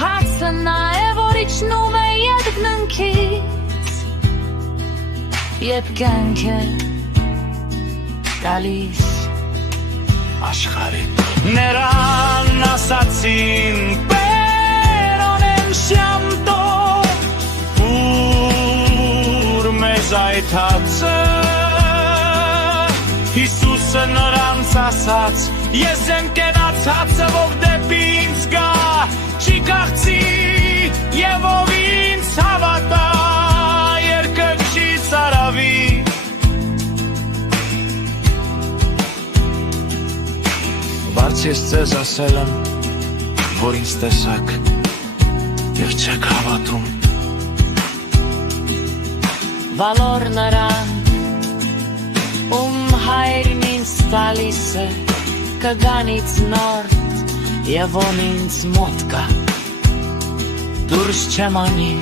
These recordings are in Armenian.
հացը նա է, որ իջնում է երկնքից, երբ կյանք է գալիս աշխարհին։ Նրան ասացին բերոն եմ շամտո, ուր մեզ այդ հացը, Հիսուսը նրանց ասաց, ես եմ կենաց հացը, ով դեպի ինձ գա, չի կաղցի, և ով ինձ հավատա, երկնքի ծարավի։ Բայց ես ձեզ ասել եմ, որ ինձ տեսաք, և չեք հավատում։ Վալոր նրան, ում հայրն ինձ տալիս է, կգանից նորդ, և ում ինձ մոտ կա, դուրս չեմ անի։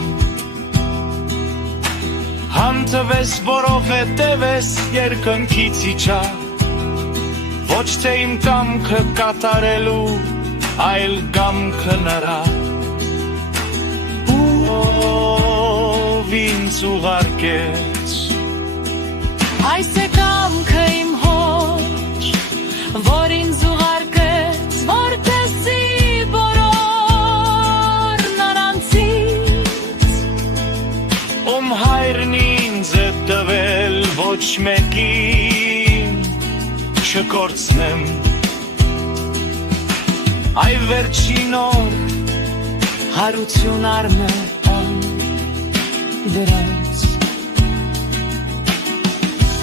Հանձվես, որովհետև ես երկնքից իջա, ոչ թե իմ կամքը կատարելու, այլ կամքը նրա, ով ինձ ուղարկեց։ Այս է կամքը իմ հոր, որ ինձ ուղարկեց, որպեսզի բոլոր նրանցից, ում հայրն ինձ է տվել, ոչ մեկին չկորցնեմ։ Այ վերջին օր հարություն արմը դրեց։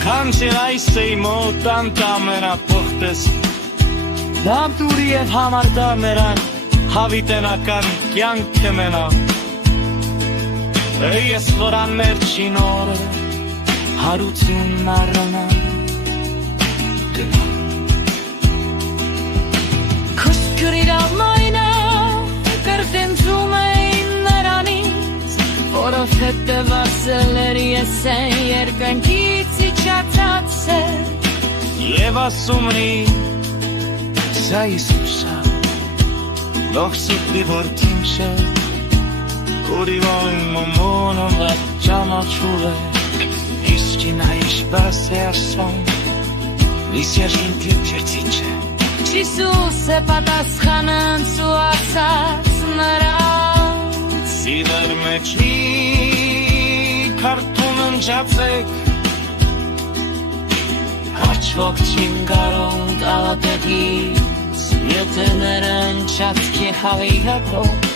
Քանչել այս էի մոտ անտամենա պողտես, դամ տուրի և համարտա մերան, հավիտենական կյանք կմենա։ Ես որան մերջին օրը, հարություն արմը Քրիրավ մայնը կրտենցում էին նրանից, որովհետև ասել էր ես են երկնքից իջած է, և ասում էի, սա Հիսուսը, լոխսուտի որդին չէ, որի մոմոնը վատ ճանաչում է, իսկի նա ինչպես է ասում, լիս երկինքի փերցի չէ։ Հիսուս է պատասխանած ու ասաց նրանց, Սիրեր մեջ մի քարթուն ընջացեք, հաչվոք չին կարող տալատեղից, եթե նրան չատքի հավի հապով,